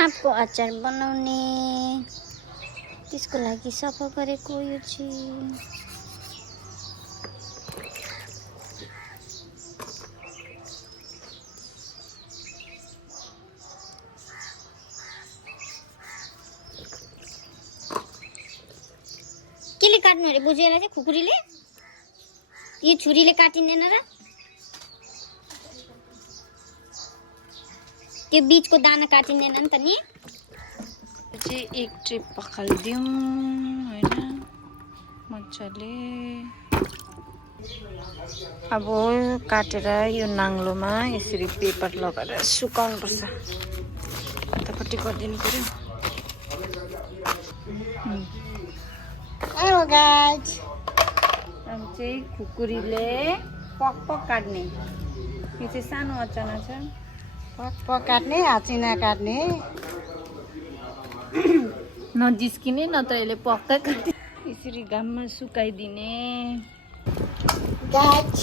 आँपको अचार बनाउने त्यसको लागि सफा गरेको यो चाहिँ केले काट्नु अरे बुझेर चाहिँ खुकुरीले यो छुरीले काटिँदैन र त्यो बीचको दाना काटिँदैन नि त नि चाहिँ एक ट्रिप पखालिदिउँ हैन मजाले अब काटेर यो नाङ्लोमा यसरी पेपर लगाएर सुकाउनु पर्छ यतापट्टि गरिदिनु पर्यो हेलो गाइज अनि चाहिँ खुकुरीले पक पक काट्ने यो चाहिँ सानो अचाना छ पक काट्ने आचिना काट्ने नजिस्किने नत्र यसले पक्का काट्ने यसरी घाममा सुकाइदिने गाइज